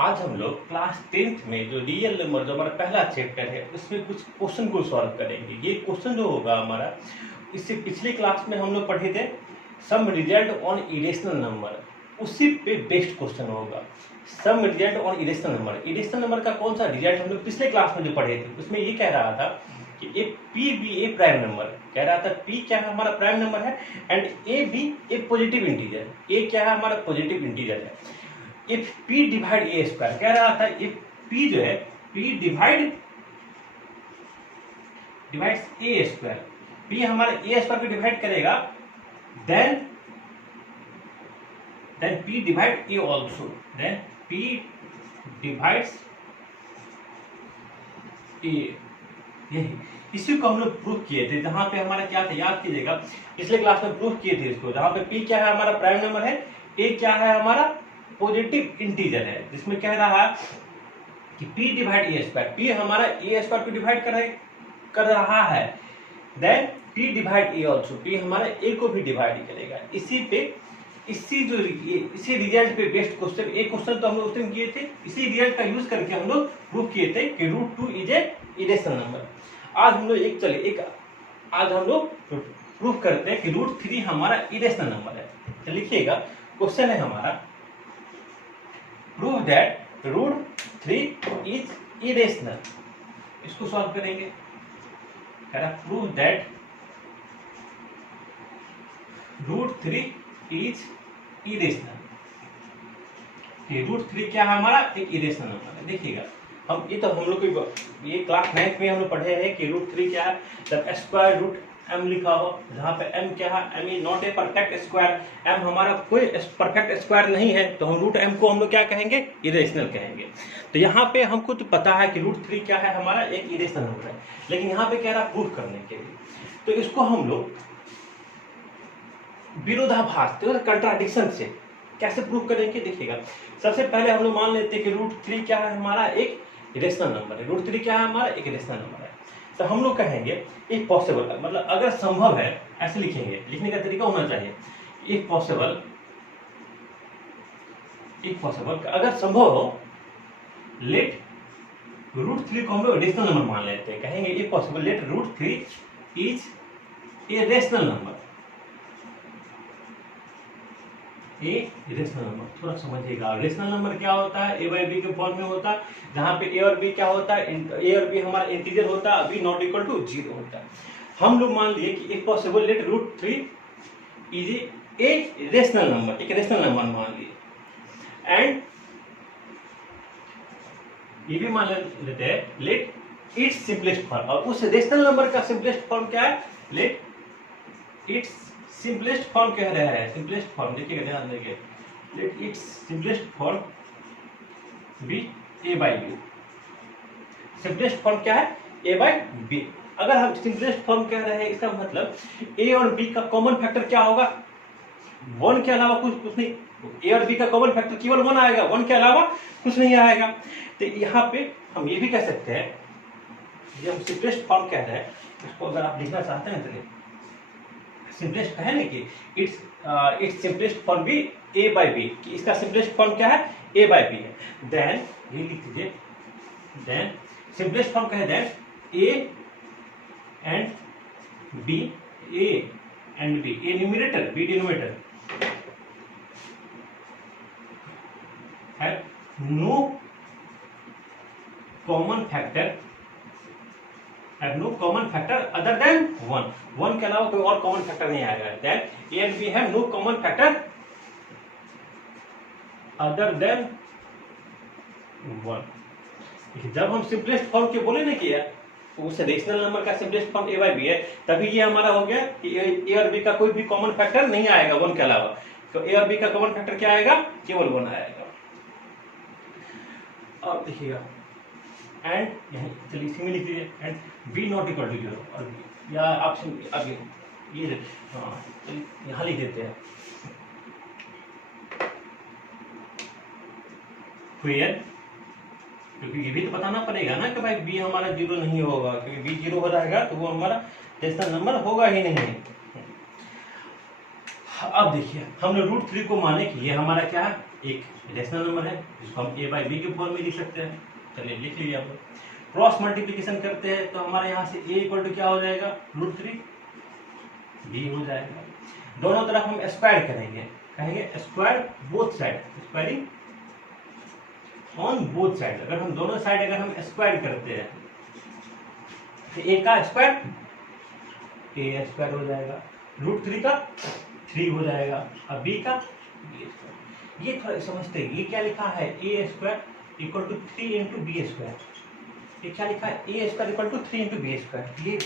आज हम लोग क्लास 10th में जो रियल नंबर जो हमारा पहला चैप्टर है उसमें कुछ क्वेश्चन को सॉल्व करेंगे। ये क्वेश्चन जो होगा हमारा, इससे पिछले क्लास में हम लोग पढ़े थे some result on irrational number, उसी पे बेस्ड क्वेश्चन होगा। Some result on irrational number, irrational number का कौन सा रिजल्ट हम लोग पिछले क्लास में जो पढ़े थे उसमें ये कह रहा था कि a p be a prime number, कह रहा था पी क्या है हमारा प्राइम नंबर है and a be a positive integer, a क्या है हमारा पॉजिटिव इंटीजर है। If p divide a square, कह रहा था इफ p जो है p divides a square, p हमारे ए स्क्वायर को डिवाइड करेगा then p divide a also, then p divides a. यही इसी को हम लोग प्रूफ किए थे, जहां पे हमारा क्या था याद कीजिएगा, पिछले क्लास में प्रूफ किए थे इसको, जहां पे p क्या है हमारा प्राइम नंबर है, a क्या है हमारा पॉजिटिव इंटीजर है, जिसमें कह रहा है कि p divide a square, p हमारा ए स्क्वायर को डिवाइड कर रहा है, then p divide a also, p हमारा a को भी डिवाइड करेगा। इसी रिजल्ट पे बेस्ड क्वेश्चन, एक क्वेश्चन तो हम लोग उस दिन किए थे, इसी रिजल्ट का यूज करके हम लोग प्रूव किए थे कि √2 इज ए इरेशनल नंबर। आज हम लोग आज हम लोग प्रूव करते हैं कि √3 हमारा इरेशनल नंबर है। तो लिखिएगा, क्वेश्चन है हमारा प्रूव दैट √3 इज इरेशनल। इसको सॉल्व करेंगे, कह रहा प्रूव दैट √3 इज इरेशनल। √3 क्या है हमारा एक इरेशनल नंबर है। देखिएगा, हम लोग को ये क्लास 9th में हम लोग पढ़े हैं कि √3 क्या है, जब स्क्वायर रूट m लिखा हो, जहाँ पे m क्या है, m is not a perfect square, m हमारा कोई परफेक्ट स्क्वायर नहीं है, तो हम √m को हम लोग क्या कहेंगे, इरेशनल कहेंगे। तो यहाँ पे हमको तो पता है कि √3 क्या है हमारा एक इरेशनल नंबर है, लेकिन यहाँ पे कह रहा प्रूफ करने के लिए, तो इसको हम लोग विरोधाभास तो कंट्राडिक्शन से कैसे प्रूफ करेंगे। देखिएगा, सबसे पहले हम लोग मान लेते हैं कि √3 क्या है हमारा एक इरेशनल नंबर है, √3 क्या है हमारा एक इरेशनल नंबर है। तो हम लोग कहेंगे इफ पॉसिबल, मतलब अगर संभव है, ऐसे लिखेंगे, लिखने का तरीका होना चाहिए, इफ पॉसिबल अगर संभव हो, लेट √3 को हम लोग रेशनल नंबर मान लेते हैं, कहेंगे if possible let √3 is a rational number, a rational number. थोड़ा समझिएगा, रेशनल नंबर क्या होता है, a बाई बी के फॉर्म में होता है, जहां पे a और b क्या होता है, a और b हमारा इंटीजर होता है, b नॉट इक्वल टू 0 होता है। हम लोग मान लिए कि if possible let √3 is a rational number, एक रेशनल नंबर मान लिए, एंड ये भी मान लेते हैं लेट इट्स सिंपलेस्ट फॉर्म, और उस रेशनल नंबर का सिंपलेस्ट फॉर्म क्या है, लेट इट्स सिंपलेस्ट फॉर्म कह रहा है, सिंपलेस्ट फॉर्म देखिएगा, ध्यान देंगे, let its simplest form be a by b. Simplest form क्या है, ए बाई बी। अगर हम सिंपलेस्ट फॉर्म कह रहे हैं, इसका मतलब ए और बी का कॉमन फैक्टर क्या होगा, 1 के अलावा कुछ नहीं, ए और बी का कॉमन फैक्टर केवल 1 आएगा, 1 के अलावा कुछ नहीं आएगा। तो यहाँ पे हम ये भी कह सकते हैं, जब हम सिंपलेस्ट फॉर्म कह रहे हैं, इसको अगर आप लिखना चाहते हैं तो सिंपलेस्ट है ना कि इट्स सिंपलेस्ट फॉर्म भी ए बाई बी, कि इसका सिंपलेस्ट फॉर्म क्या है, ए बाई बी है। देन ये लिख दीजिए, देन सिंपलेस्ट फॉर्म क्या है, then a and b, a numerator, b denominator have no common factor, have no common factor other than 1 के अलावा कोई और कॉमन फैक्टर नहीं आएगा। then a and b have no common factor other than 1। जब हम सिंपलेस्ट फॉर्म के बोले ना किया, तो उस रेशनल नंबर का simplest form a by b है, तभी ये हमारा हो गया कि a और b का कोई भी कॉमन फैक्टर नहीं आएगा 1 के अलावा, तो a और b का कॉमन फैक्टर क्या आएगा, केवल 1 आएगा। अब देखिएगा, एंड चलिए इसी में लिख दीजिए, and b not equal to 0, और या आप ये हाँ यहाँ लिख देते हैं, क्लियर, क्योंकि ये भी तो बताना पड़ेगा ना कि भाई बी हमारा 0 नहीं होगा, क्योंकि बी 0 हो जाएगा तो वो हमारा रेशनल नंबर होगा ही नहीं। अब देखिए हमने √3 को माने कि ये हमारा क्या है, एक रेशनल नंबर है जिसको हम a बाई बी के फॉर्म में लिख सकते हैं। चलिए लिख लीजिए आप। क्रॉस मल्टीप्लिकेशन करते हैं तो हमारे यहाँ से a इक्वल टू क्या हो जाएगा, √3 b हो जाएगा। दोनों तरफ हम स्क्वायर करेंगे, कहेंगे square both side, squaring on both side. अगर हम दोनों साइड अगर हम स्क्वायर करते हैं तो a का स्क्वायर a स्क्वायर हो जाएगा, √3 का 3 हो जाएगा, अब b का b स्क्वायर। ये थोड़ा समझते हैं, ये क्या लिखा है, a square equal to 3 into b square. ये क्या लिखा है, a square equal to 3 into b square. ये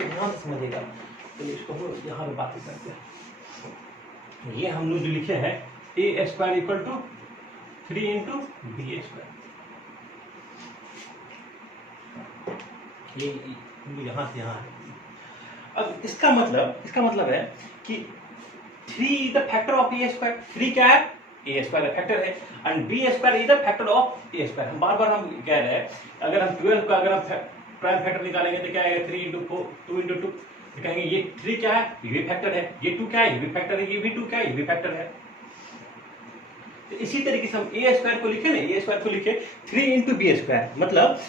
ध्यान से समझिएगा, तो इसको यहाँ पे बातें करते हैं। ये हम लोग जो लिखे हैं a square equal to 3 into b square, ये यहाँ से यहाँ है। अब इसका मतलब है कि 3 is the factor of a square. 3 क्या है, ए स्क्वायर का फैक्टर है, and b square is the factor of a square. हम बार हम कह रहे हैं, अगर हम 12 का अगर हम प्राइम फैक्टर निकालेंगे तो क्या आएगा, 3 इंटू 4 2 इंटू 2। कहेंगे ये 3 क्या है, ये भी फैक्टर है, ये 2 क्या है, ये भी फैक्टर है, ये भी 2 क्या है, ये भी फैक्टर है। तो इसी तरीके से हम ए स्क्वायर को लिखे ना, ए स्क्वायर को लिखे 3 इंटू बी स्क्वायर, मतलब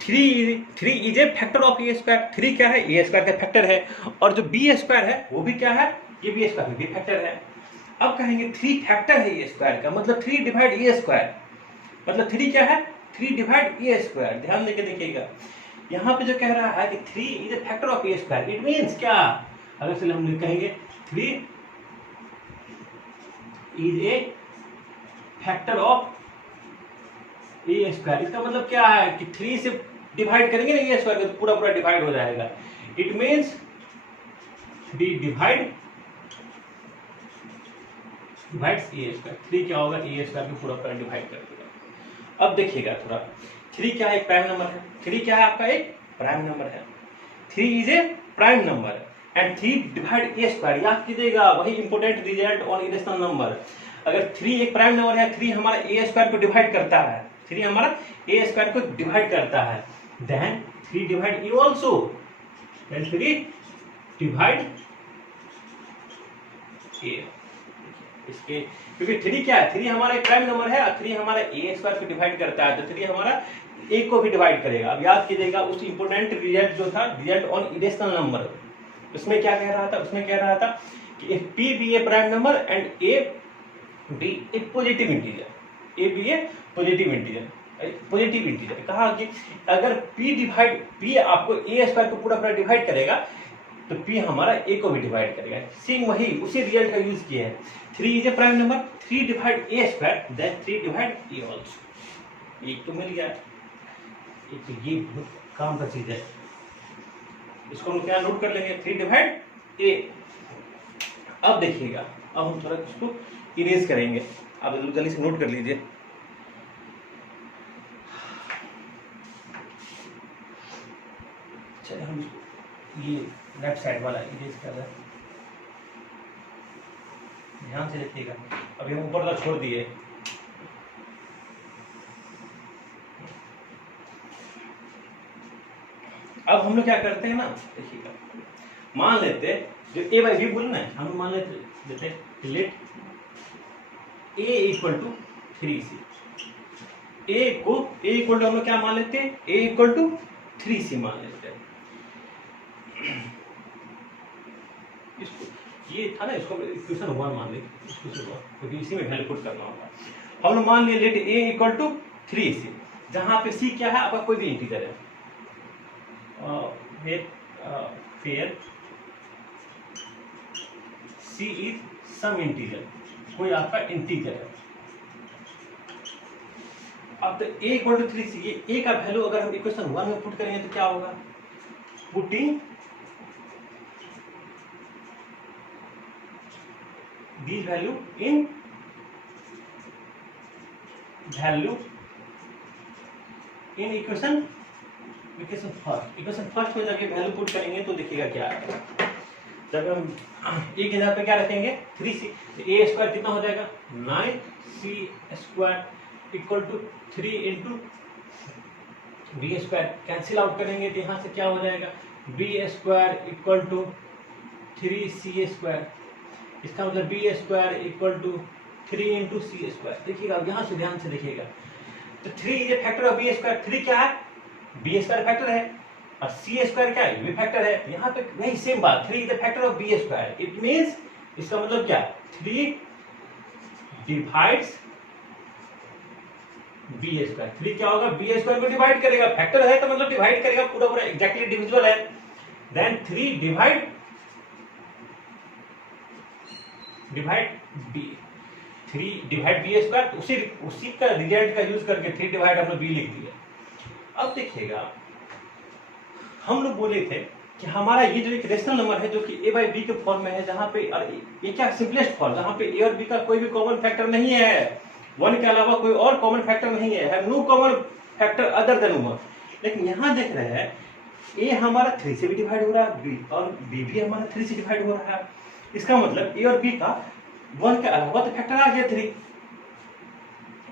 3 is A factor of a square. 3 क्या है, ए स्क्वायर का फैक्टर है, और जो बी स्क्वायर है वो भी क्या है, ये बी स्क्वायर भी फैक्टर है। अब कहेंगे 3 फैक्टर है ए स्क्वायर का, मतलब 3 डिवाइड ए स्क्वायर, मतलब 3 क्या है, 3 डिवाइड ए स्क्वायर। ध्यान देके देखिएगा, यहाँ पे जो कह रहा है कि 3 is A factor of a square, it means क्या, अगर चलिए हम कहेंगे 3 is A factor of a square, इसका मतलब क्या है कि 3 से डिवाइड करेंगे ना ए स्क्वायर, तो पूरा डिवाइड हो जाएगा। It means 3 divides a square. 3 क्या होगा, ए स्क्वायर को पूरा डिवाइड कर देगा। अब देखिएगा थोड़ा, 3 क्या है, एक प्राइम नंबर है। 3 क्या है, आपका एक प्राइम नंबर है। 3 is a prime number and 3 divide a square. याद कीजिएगा, वही important result on irrational number. अगर 3 एक प्राइम नंबर है, 3 हमारा ए स्क्वायर को डिवाइड करता है, 3 हमारा ए स्क्वायर को डिवाइड करता है, then 3 divide a also, then 3 divide ए। इसके क्योंकि 3 क्या है, 3 हमारा एक प्राइम नंबर है, 3 हमारा ए स्क्वायर को डिवाइड करता है, तो 3 हमारा ए को भी डिवाइड करेगा। अब याद कीजिएगा, उस इंपोर्टेंट रिजल्ट जो था, रिजल्ट ऑन इरेशनल नंबर, उसमें क्या कह रहा था, उसमें कह रहा था कि if p be a prime number and a be a positive integer, a be a positive integer, कहा कि अगर p आपको a स्क्वायर को पूरा डिवाइड करेगा तो p हमारा a को भी डिवाइड करेगा। सेम वही उसी रिजल्ट का यूज किया है। 3 is a prime number, 3 divide a square, then 3 divide a also. एक तो मिल गया, एक तो ये काम का चीज है, इसको हम क्या नोट कर लेंगे, 3 डिवाइड a। अब देखिएगा, अब हम थोड़ा इसको इरेज करेंगे, आप जल्दी से नोट कर लीजिए। चलिए हम ये लेफ्ट साइड वाला इरेज कर रहे हैं, ध्यान से देखिएगा। अभी हम ऊपर तक छोड़ दिए, अब हम लोग क्या करते हैं ना, देखिएगा, मान लेते जो a बाई बी बोलना है, हम मान लेते let a equal to 3c। a equal to हम लोग क्या मान लेते हैं, a इक्वल टू 3c मान लेते हैं। इसको ये था ना, इसको इक्वेशन 1 मान लेते, क्योंकि इसी में वैल्यू पुट करना होगा। हम लोग मान लिए late a equal to 3c, जहां पे c क्या है, आपका कोई भी इंटीजर है, फिर c इज सम इंटीजर, कोई आपका इंटीजर है। अब तो a इक्वल टू 3c, ये a का वैल्यू अगर हम इक्वेशन 1 में पुट करेंगे तो क्या होगा, putting this value in equation first में जब ये वैल्यू पुट करेंगे तो देखिएगा क्या है। जब हम ए के जगह पे क्या रखेंगे 3c, तो ए स्क्वायर कितना हो जाएगा 9c square equal to 3 into b square. Cancel out करेंगे तो यहाँ से क्या हो जाएगा, b square equal to 3c square. इसका मतलब b square equal to 3 into c square. देखिएगा यहाँ से ध्यान से देखिएगा, तो 3 ये फैक्टर ऑफ बी स्क्वायर, 3 क्या है, बी स्क्वायर फैक्टर है, और सी स्क्वायर क्या है, ये भी फैक्टर है। यहाँ पे वही सेम बात, 3 is the factor of b square. It means इसका मतलब क्या है, 3 डिवाइड्स बी स्क्वायर। 3 क्या होगा, बी स्क्वायर को डिवाइड करेगा, फैक्टर है तो मतलब डिवाइड करेगा, पूरा पूरा एग्जैक्टली डिविजिबल है। Then 3 divide b, 3 divide b square, उसी का रिजल्ट का यूज करके 3 डिवाइड हमने बी लिख दिया। अब देखिएगा हम लोग बोले थे कि हमारा ये जो एक रेशनल नंबर है जो कि a बाई बी के फॉर्म में है, जहां पे ये क्या सिंपलेस्ट फॉर्म, जहां पे a और b का कोई भी कॉमन फैक्टर नहीं है, 1 के अलावा कोई और कॉमन फैक्टर नहीं है, no common factor other than 1। लेकिन यहाँ देख रहे हैं a हमारा 3 से भी डिवाइड हो रहा है, b और b भी हमारा 3 से डिवाइड हो रहा है। इसका मतलब a और b का 1 के अलावा तो फैक्टर आ गया 3।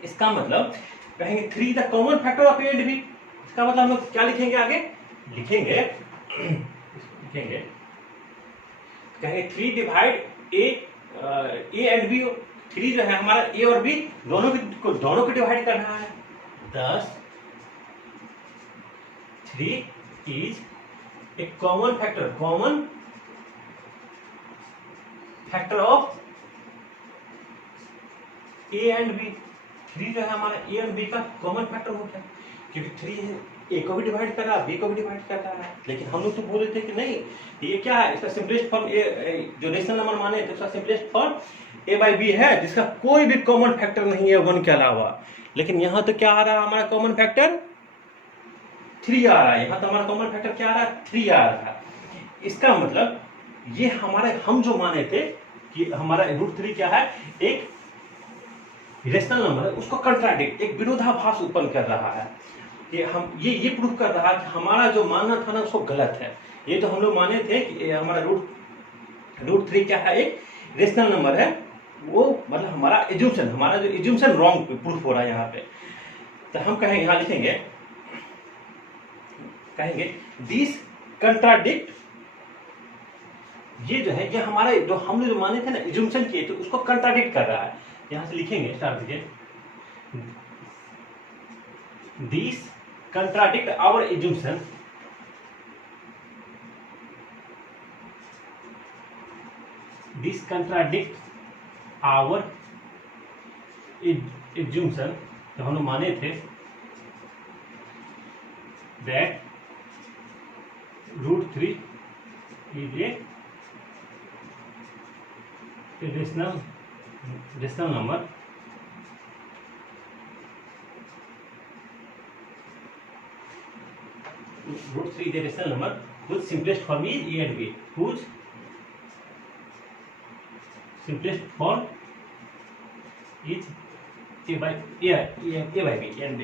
इसका मतलब कहेंगे 3 the common factor of a and b। इसका मतलब हम लोग क्या लिखेंगे, आगे लिखेंगे कहेंगे 3 डिवाइड ए एंड बी। 3 जो है हमारा ए और बी दोनों को डिवाइड कर रहा है, thus 3 is a common factor of a and b. 3 जो है हमारा ए एंड बी का कॉमन फैक्टर हो गया, क्योंकि 3 ए को भी डिवाइड कर रहा है, बी को भी डिवाइड कर रहा है। लेकिन हम लोग तो बोले थे कि नहीं, ये क्या है, इसका सिंपलेस्ट फॉर्म जो रेशनल नंबर माने तो इसका simplest form a by b है, जिसका कोई भी कॉमन फैक्टर नहीं है 1 के अलावा। लेकिन यहाँ तो क्या आ रहा है, हमारा कॉमन फैक्टर 3 आ रहा है। यहाँ तो हमारा कॉमन फैक्टर क्या आ रहा है, 3 आ रहा है। इसका मतलब ये हमारे हम जो माने थे कि हमारा √3 क्या है, एक रेशनल नंबर है, उसको कंट्राडिक्ट, एक विरोधाभास उत्पन्न कर रहा है। कि हम ये प्रूव कर रहा है कि हमारा जो मानना था ना उसको गलत है। ये तो हम लोग माने थे कि हमारा √3 क्या है, एक रेशनल नंबर है, वो मतलब हमारा जो एज्यूम्पशन रॉन्ग प्रूफ हो रहा है यहाँ पे। तो हम कहेंगे, यहाँ लिखेंगे दिस कंट्राडिक्ट, ये जो है ये हमारा जो हम लोग जो माने थे ना एज्यूम्पशन किए थे उसको कंट्राडिक्ट कर रहा है। यहाँ से लिखेंगे, स्टार्ट कीजिए, this contradict our assumption, this contradict our assumption, तो हम लोग माने थे that √3 is a rational number, √3 is a rational number whose simplest form is a and b, whose simplest form is a by b and b।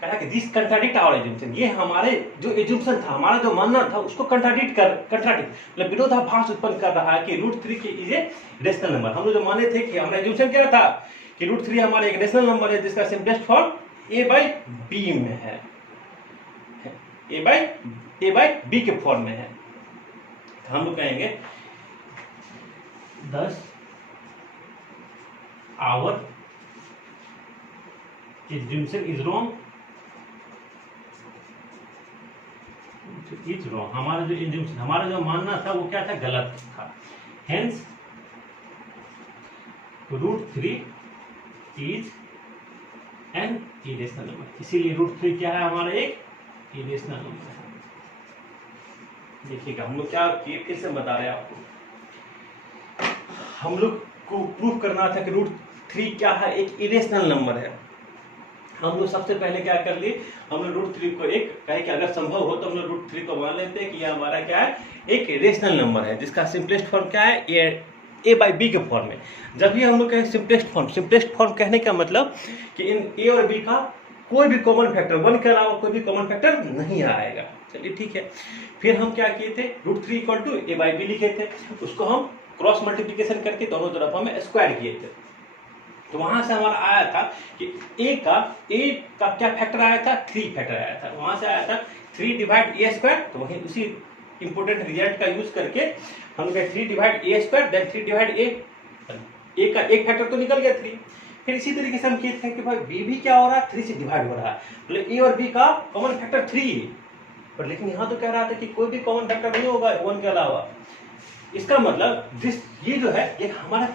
कहा कि this contradict our एज्यूम्पशन, ये हमारे जो एज्यूम्पशन था, हमारा जो मानना था उसको कंट्राडिक्ट मतलब विरोधाभास उत्पन्न कर रहा है कि √3 के इज ए रेशनल नंबर। हम लोग जो माने थे कि हमारा एज्यूम्पशन क्या था कि √3 हमारा एक रेशनल नंबर है जिसका simplest form a by b में है, ए बाई बी के फॉर्म में है। हम लोग कहेंगे 10 आवर एज्यूम्पशन इज रॉन्ग, हमारा जो एज्यूम्पशन, हमारा जो मानना था वो क्या था, गलत था। Hence √3 is an irrational number, इसीलिए √3 क्या है, हमारा एक इरेशनल नंबर है। देखिएगा हम लोग क्या फिर से बता रहे हैं आपको, हम लोग को प्रूफ करना था कि √3 क्या है, एक इरेशनल नंबर है। हम लोग सबसे पहले क्या कर लिए, हम लोग √3 को एक कहे कि अगर संभव हो तो हम लोग √3 को मान लेते हैं कि यह हमारा क्या है, एक रेशनल नंबर है जिसका सिंपलेस्ट फॉर्म क्या है, ए बाई बी के फॉर्म में। जब भी हम लोग कहें सिंपलेस्ट फॉर्म कहने का मतलब कि इन ए और बी का कोई भी कॉमन फैक्टर 1 के अलावा कोई भी कॉमन फैक्टर नहीं आएगा। चलिए ठीक है, फिर हम क्या किए थे, √3 equal to a by b लिखे थे, उसको हम क्रॉस मल्टीप्लीकेशन करके दोनों तरफ हमें स्क्वायर किए थे। तो वहां से हमारा आया था कि ए का क्या फैक्टर आया था, 3 फैक्टर आया था। वहां से आया था 3 डिवाइड ए स्क्वायर, तो वही उसी इंपोर्टेंट रिजल्ट का यूज करके हम लोग 3 divide a square then 3 divide ए का एक फैक्टर तो निकल गया 3। फिर इसी तरीके से हम किए थे कि भाई बी भी क्या हो रहा है 3 से डिवाइड हो रहा है, मतलब ए और बी का कॉमन फैक्टर 3 है, पर लेकिन यहाँ तो कह रहा था कि कोई भी कॉमन फैक्टर नहीं होगा 1 के अलावा। इसका मतलब ये जो है ये हमारा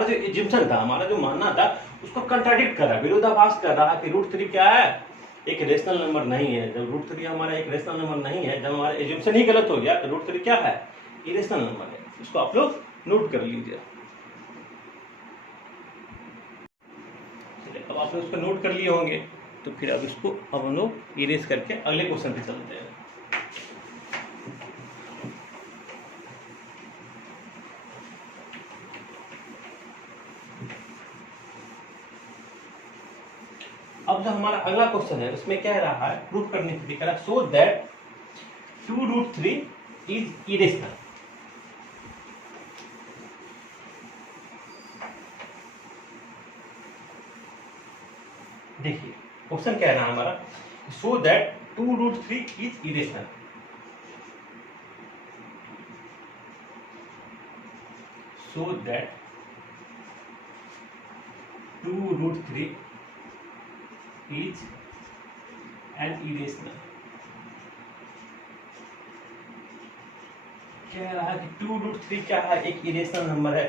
जो एजम्पशन था, हमारा जो मानना था उसको कंट्राडिक्ट कर रहा है, विरोधाभास कर रहा है कि √3 क्या है, एक रेशनल नंबर नहीं है। जब √3 हमारा एक रेशनल नंबर नहीं है, जब हमारा एजम्पशन ही गलत हो गया तो √3 क्या है, इरेशनल नंबर है। इसको आप लोग नोट कर लीजिए। अब आप लोग उसको नोट कर लिए होंगे, तो फिर अब इसको अब हम लोग इरेज करके अगले क्वेश्चन पे चलते हैं। अब जो हमारा अगला क्वेश्चन है उसमें क्या रहा है, प्रूफ करने के लिए कह रहा है सो दैट 2√3 इज इरेशनल। देखिए क्वेश्चन क्या है ना हमारा, so that 2√3 is irrational. So that 2√3 is an irrational। कह रहा है कि 2√3 क्या है, एक इरेशनल नंबर है,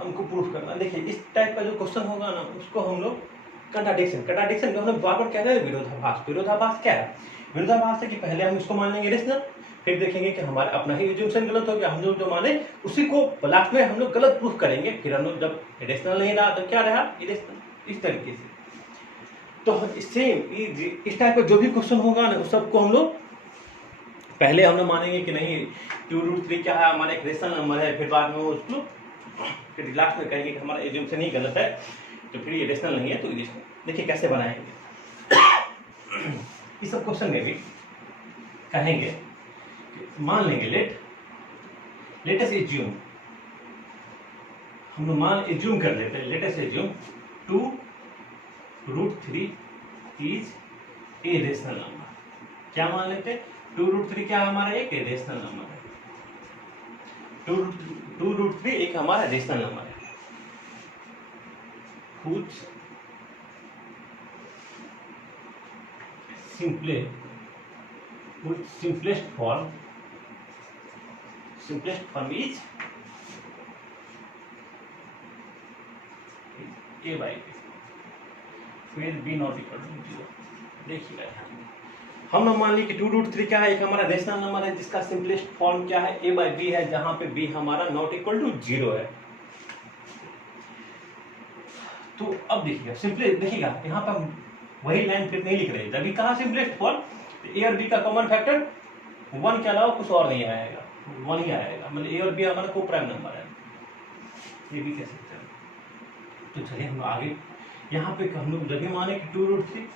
हमको प्रूफ करना। देखिए इस टाइप का जो क्वेश्चन होगा ना उसको हम लोग कंट्राडिक्शन जो हम लोग बार बार कह रहे हैं विरोधाभास क्या है, विरोधाभास है कि पहले हम इसको मान लेंगे रेशनल, फिर देखेंगे कि हमारा अपना ही एजम्पशन गलत हो गया, हम लोग जो माने उसी को लास्ट में हम लोग गलत प्रूफ करेंगे, फिर हम लोग जब रेशनल नहीं रहा तो क्या रहा, इरेशनल। इस तरीके से तो सेम इस टाइप का जो भी क्वेश्चन होगा ना उस सबको हम लोग पहले हम लोग मानेंगे कि नहीं 2√3 क्या है, हमारा एक रेशनल नंबर है, फिर बाद में उसको फिर लास्ट में कहेंगे कि हमारा एजम्पशन ही गलत है, तो फिर ये रेशनल नहीं है तो इरेशनल। देखिए कैसे बनाएंगे इस सब क्वेश्चन में भी कहेंगे, मान लेंगे लेट अस एज्यूम, हम लोग एज्यूम कर लेते हैं, let us assume 2√3 is a rational number. क्या मान लेते हैं, 2√3 क्या हमारा एक रेशनल नंबर है, 2√3 एक हमारा रेशनल नंबर है, whose simplest form is a by b, फिर b नॉट इक्वल टू 0। देखिए हम मान ली कि 2√3 क्या है, एक हमारा रेशनल नंबर है जिसका सिंपलेस्ट फॉर्म क्या है, a by b है, जहां पे b हमारा नॉट इक्वल टू 0 है। तो अब देखिएगा सिंपली, देखिएगा यहाँ पर हम वही लाइन फिर नहीं लिख रहे, जब कहा सिंपलेस्ट फॉर्म ए और बी का कॉमन फैक्टर 1 के अलावा कुछ और नहीं आएगा, 1 ही आएगा, मतलब ए और बी हमारा को प्राइम नंबर है, ये भी कह सकते हैं। तो चलिए हम आगे यहाँ पे हम लोग जब भी माने कि 2√3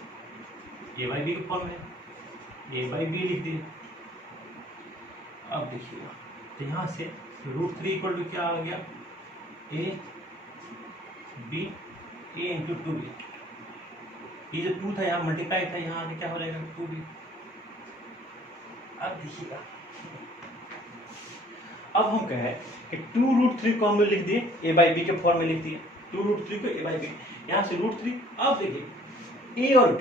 ए बाई बी का फॉर्म है, ए बाई बी लिख दिए। अब देखिएगा तो यहाँ से √3 इक्वल टू क्या आ गया, ए बी ए इंटू 2b, ये जो 2 था यहाँ मल्टीप्लाई था, यहाँ आगे क्या हो जाएगा 2b। अब देखिएगा अब हम कहें कि 2√3 को हम लिख दिए ए बाई बी के फॉर्म में लिख दिए, 2√3 को ए बाई बी, यहाँ से √3। अब देखिए ए और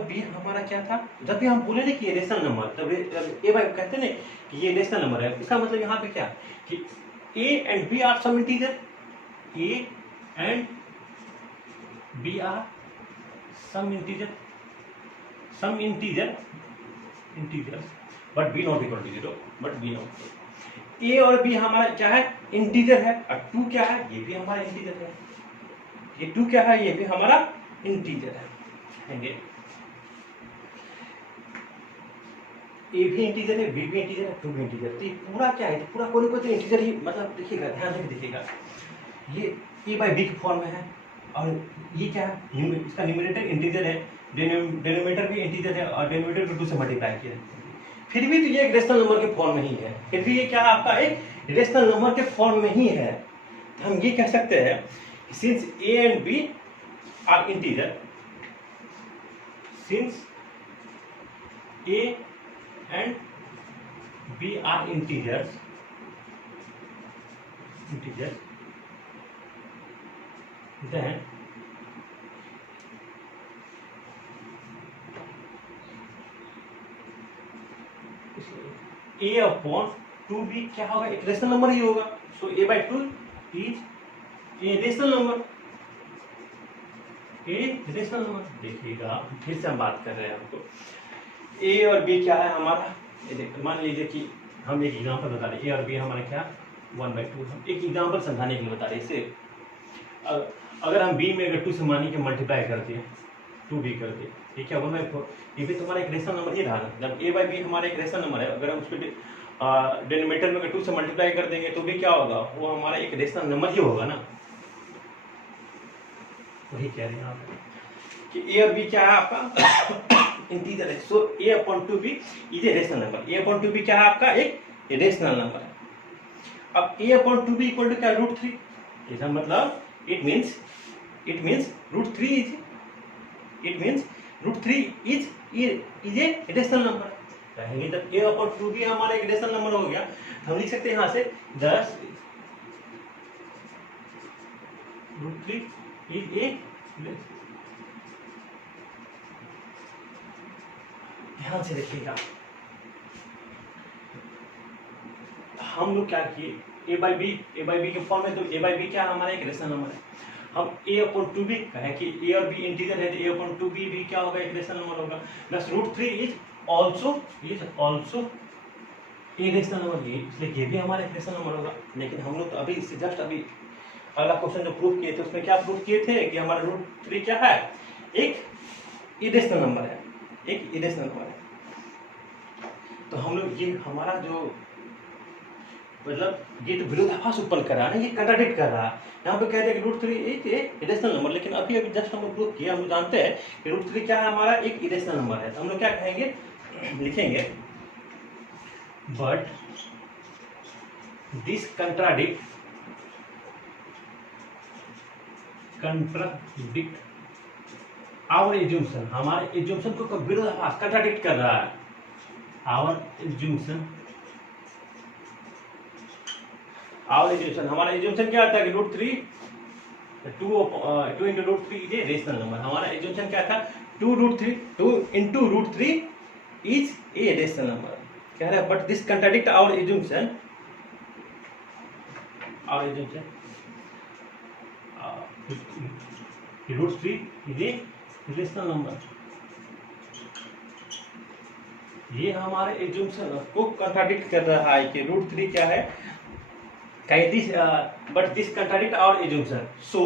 बी हमारा क्या था, जब भी हम बोले ना कि ये रेशनल नंबर, तब ए बाई कहते हैं कि ये रेशनल नंबर है, इसका मतलब यहाँ पे क्या कि a and b are some integer, a and b are some integer but b not equal to 0, but b not. A और बी हमारा क्या है, इंटीजर है, और 2 क्या है, ये भी हमारा इंटीजर है, ये 2 क्या है, ये भी हमारा इंटीजर है। ए भी इंटीजर है, बी भी इंटीजर है, 2 भी इंटीजर, तो ये पूरा क्या है, पूरा कोई तो इंटीजर ही, मतलब देखिएगा ध्यान से देखिएगा, ये ए बाई बी के फॉर्म में है, और ये क्या है, इसका न्यूमरेटर इंटीजर है, डिनोमिनेटर भी इंटीजर है, और डिनोमिनेटर को 2 से मल्टीप्लाई किया है, फिर भी तो ये एक रेशनल नंबर के फॉर्म में ही है, फिर भी ये क्या है आपका एक रेशनल नंबर के फॉर्म में ही है। तो हम ये कह सकते हैं since a and b are integer, since a and b are integers then a upon 2b क्या होगा, एक रेशनल नंबर ही होगा. So a by 2 is a rational number. A rational number देखिएगा, फिर से हम बात कर रहे हैं आपको. ए और बी क्या है हमारा, ये देखिए मान लीजिए कि हम एक एग्जांपल बता रहे, ए और बी हमारा क्या 1/2. हम एक एग्जांपल समझाने के लिए बता रहे. इसे अगर हम बी में अगर 2 से मानी के मल्टीप्लाई कर दिए 2b कर दिए, ठीक है 1/4, ये भी तुम्हारा एक रेशनल नंबर ही रहा ना. जब a बाई बी हमारा एक रेशनल नंबर है, अगर हम उसको डिनोमिनेटर में अगर 2 से मल्टीप्लाई कर देंगे तो भी क्या होगा, वो हमारा एक रेशनल नंबर ही होगा ना. वही कह रहे हैं आप कि a और b क्या है आपका इंटीजर है. सो a upon 2b is a rational number. a upon 2b क्या है आपका एक रेशनल नंबर है. अब a upon 2b equal to क्या √3. इसका मतलब it means √3 is a rational number. कहेंगे जब a अपॉन 2b हमारा एक रेशनल नंबर हो गया, हम लिख सकते हैं यहां से 10 √3 इज ए. ध्यान से देखिएगा, हम लोग क्या किए, a बाई बी के फॉर्म में, तो a बाई बी क्या हमारा एक रेशनल नंबर है. हम a अपॉन 2b कहें कि a और b इंटीजर है, तो a अपॉन 2b भी क्या होगा, एक रेशनल नंबर होगा. Plus √3 is also a rational number, इसलिए ये भी हमारा एक रेशनल नंबर होगा. लेकिन हम लोग तो अभी इससे जस्ट अभी अगला क्वेश्चन जो प्रूफ किए थे उसमें क्या प्रूफ किए थे कि हमारा √3 क्या है, एक इरेशनल नंबर है, एक इरेशनल नंबर है. तो हम लोग ये हमारा जो मतलब ये तो विरोधाभास उत्पन्न कर रहा है ना, ये कंट्राडिक्ट कर रहा है. यहाँ पे कहते हैं कि √3 एक इरेशनल नंबर, लेकिन अभी जस्ट हम लोग प्रूव किया, हम लोग जानते हैं कि √3 क्या है हमारा एक इरेशनल नंबर है. तो हम लोग क्या कहेंगे, लिखेंगे बट दिस कंट्राडिक्ट आवर एज्यूम्पशन, हमारे एज्यूम्पशन को विरोधाभास कंट्राडिक्ट कर रहा है. आवर एज्यूम्पशन हमारा एज्यूम्पशन क्या था कि √3 2 into √3 is a rational number. हमारा एज्यूम्पशन क्या था, 2 into √3 is a rational number. कह रहा है but this contradict our assumption √3 is a rational number. ये हमारे एज्यूम्पशन को कंट्राडिक्ट कर रहा है कि √3 क्या है, this but this contradict our assumption. So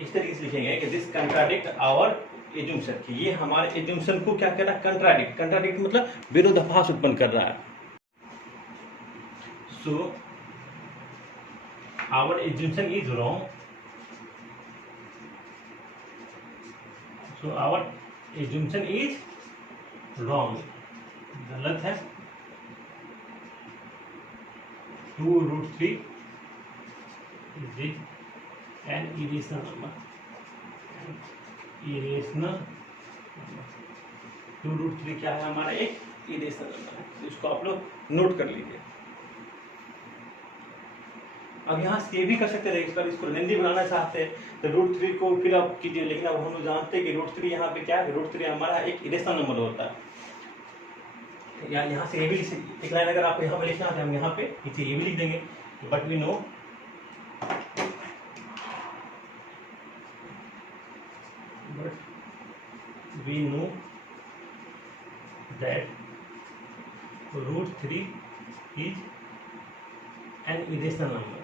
इस तरीके से लिखेंगे कि दिस कंट्राडिक्ट आवर एज्यूम्पशन, कि ये हमारे एज्यूम्पशन को क्या कर रहा है, कंट्राडिक्ट मतलब विरोधाभास उत्पन्न कर रहा है. So our assumption is wrong. So our assumption is wrong, गलत है. 2√3 इज एन इरेशनल नंबर. 2√3 क्या है हमारा एक इरेशनल नंबर है. तो इसको आप लोग नोट कर लीजिए. अब यहाँ से भी कर सकते थे, इस पर इसको लेंदी बनाना चाहते हैं तो √3 को फिर आप कीजिए, लेकिन अब हम लोग जानते हैं कि √3 यहाँ पे क्या है, √3 हमारा एक इरेशनल नंबर होता है. यहाँ से ये भी एक लाइन अगर आपको यहाँ पे लिखना है, हम यहाँ पे नीचे ये भी लिख देंगे, but we know that √3 is an irrational number.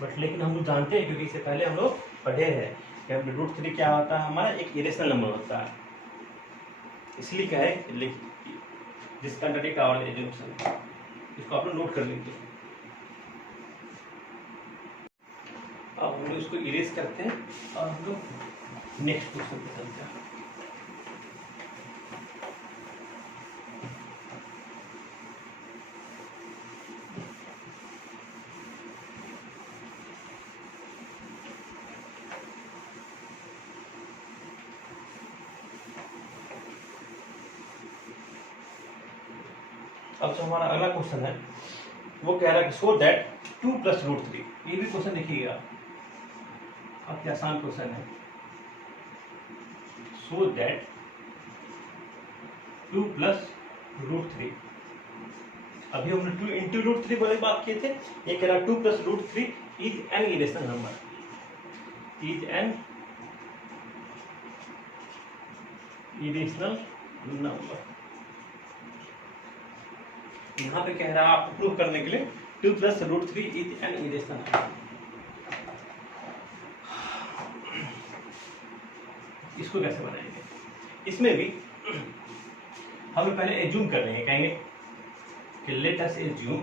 But लेकिन हम लोग जानते हैं, क्योंकि इससे पहले हम लोग पढ़े हैं कि √3 क्या होता है, हमारा एक इरेशनल नंबर होता है. इसलिए क्या है, दिस कंट्राडिक्ट आवर एज्यूम्पशन, इसको आप लोग नोट कर लीजिए. अब हम लोग इसको इरेज करते हैं और हम लोग नेक्स्ट क्वेश्चन पे चलते हैं. अब जो हमारा अगला क्वेश्चन है वो कह रहा है कि सो दैट 2 + √3, ये भी क्वेश्चन देखिएगा, काफी आसान क्वेश्चन है। सो दैट 2 + √3, अभी हमने 2 × √3 वाले बात किए थे, ये कह रहा है 2 + √3 is an irrational number, is an irrational number. यहां पे कह रहा है आपको प्रूव करने के लिए 2 + √3 इज एन इरेशनल नंबर। इसको कैसे बनाएंगे? इसमें भी हमें पहले एज्यूम कर लेंगे, कहेंगे कि let us assume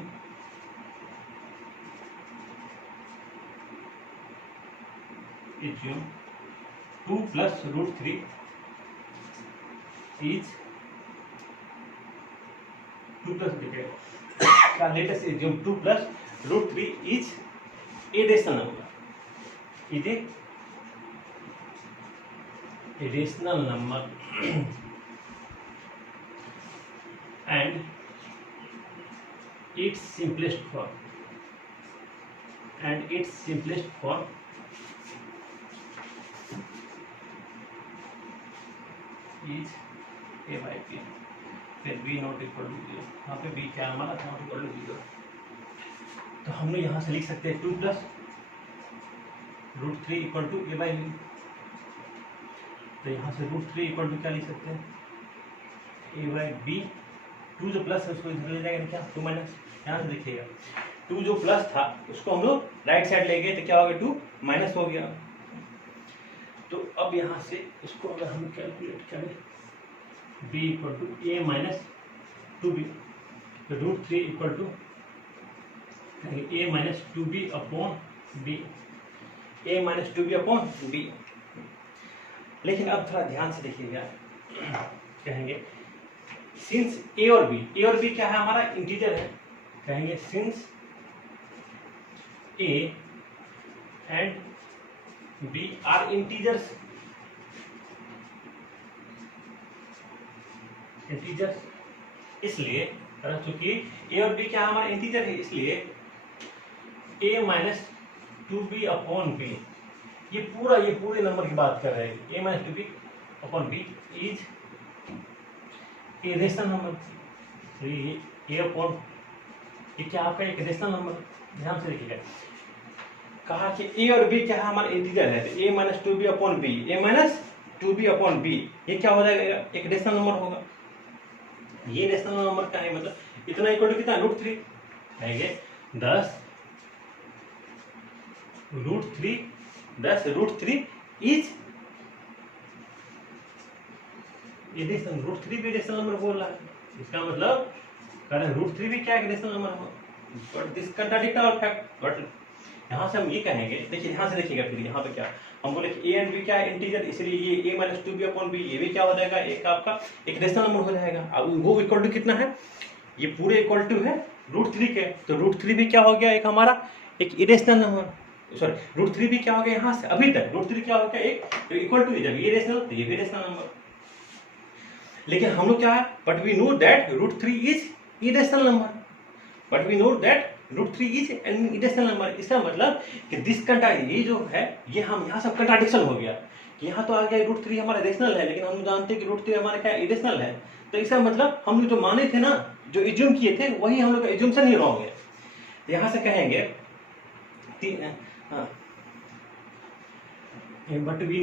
assume 2 + √3 is 2 + क्या, let us assume 2 + √3 is a rational number, is a rational number and its simplest form is a/b, फिर b not equal to 0, यहाँ पे b क्या हमारा नॉट इक्वल टू 0, तो हम लोग यहाँ से लिख सकते हैं 2 + √3 इक्वल टू a/b, तो यहाँ से √3 इक्वल टू क्या लिख सकते हैं a/b, 2 जो प्लस है उसको इधर ले जाएंगे, क्या 2 माइनस, यहाँ से देखिएगा 2 जो प्लस था उसको हम लोग राइट साइड ले गए तो क्या हो गया 2 माइनस हो गया। तो अब यहाँ से इसको अगर हम कैलकुलेट करें b = a - 2b, तो √3 इक्वल टू a - 2b upon b, a - 2b upon b। लेकिन अब थोड़ा ध्यान से देखिएगा, कहेंगे सिंस a और b क्या है हमारा इंटीजर है, कहेंगे since a and b are integers, इसलिए चूंकि a और b क्या हमारा इंटीजर है, इसलिए a - 2b अपॉन b, ये पूरे नंबर की बात कर रहे हैं, a - 2b upon b is a rational number, तो ये अपॉन ये क्या आपका एक रेशनल नंबर, ध्यान से देखिएगा, कहा कि a और b क्या है हमारा इंटीजर है, तो a - 2b upon b, a - 2b upon b, ये क्या हो जाएगा एक रेशनल नंबर होगा। ये रेशनल नंबर का है, मतलब इतना इक्वल टू कितना √3, कहेंगे 10 √3 इज √3 भी रेशनल नंबर बोल रहा है, इसका मतलब कारण √3 भी क्या है रेशनल नंबर हो, but this contradict our fact. But यहाँ से हम ये कहेंगे, देखिए ध्यान से देखिएगा, फिर यहाँ पे क्या हम बोले कि a एंड b क्या है इंटीजर, इसलिए ये a - 2b अपॉन b, ये भी क्या हो जाएगा एक आपका एक रेशनल नंबर हो जाएगा। अब वो इक्वल टू कितना है, ये पूरे इक्वल टू है √3 के, तो √3 भी क्या हो गया एक हमारा एक इरेशनल नंबर, सॉरी √3 भी क्या हो गया यहाँ से अभी तक √3 क्या हो गया एक इक्वल टू, जब ये रेशनल तो ये भी रेशनल नंबर। लेकिन हम लोग क्या है, but we know that √3 is irrational number, but we know that √3 is an irrational number. इसका मतलब कि दिस ये जो है ये हम यहाँ सब कंट्राडिक्शन हो गया कि यहाँ तो आ गया √3 हमारा रेशनल है, लेकिन हम जानते हैं कि √3 हमारा क्या इरेशनल है, तो इसका मतलब हम लोग जो माने थे ना, जो एज्यूम किए थे, वही हम लोग का एज्यूमशन ही रॉन्ग है। यहाँ से कहेंगे बट वी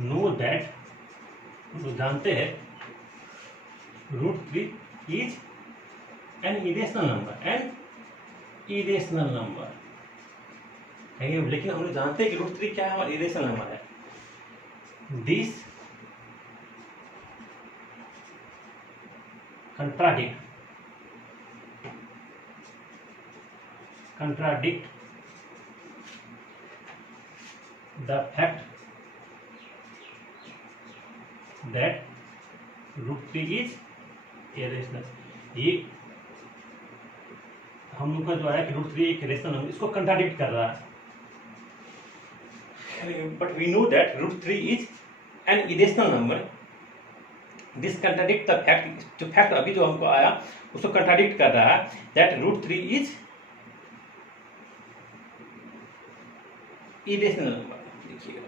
नो दैट, तो जानते हैं √3 इज एन इरेशनल नंबर, लेकिन हम लोग जानते हैं कि √3 क्या है हमारा इरेशनल नंबर है। This contradict the fact that √3 is irrational। ये हम लोग का जो है कि √3 एक रेशनल नंबर, इसको कंट्राडिक्ट कर रहा है। But we know that √3 is an irrational number, this contradict the fact, जो फैक्ट अभी जो हमको आया उसको कंट्राडिक्ट कर रहा है, दैट √3 इज इरेशनल नंबर। देखिएगा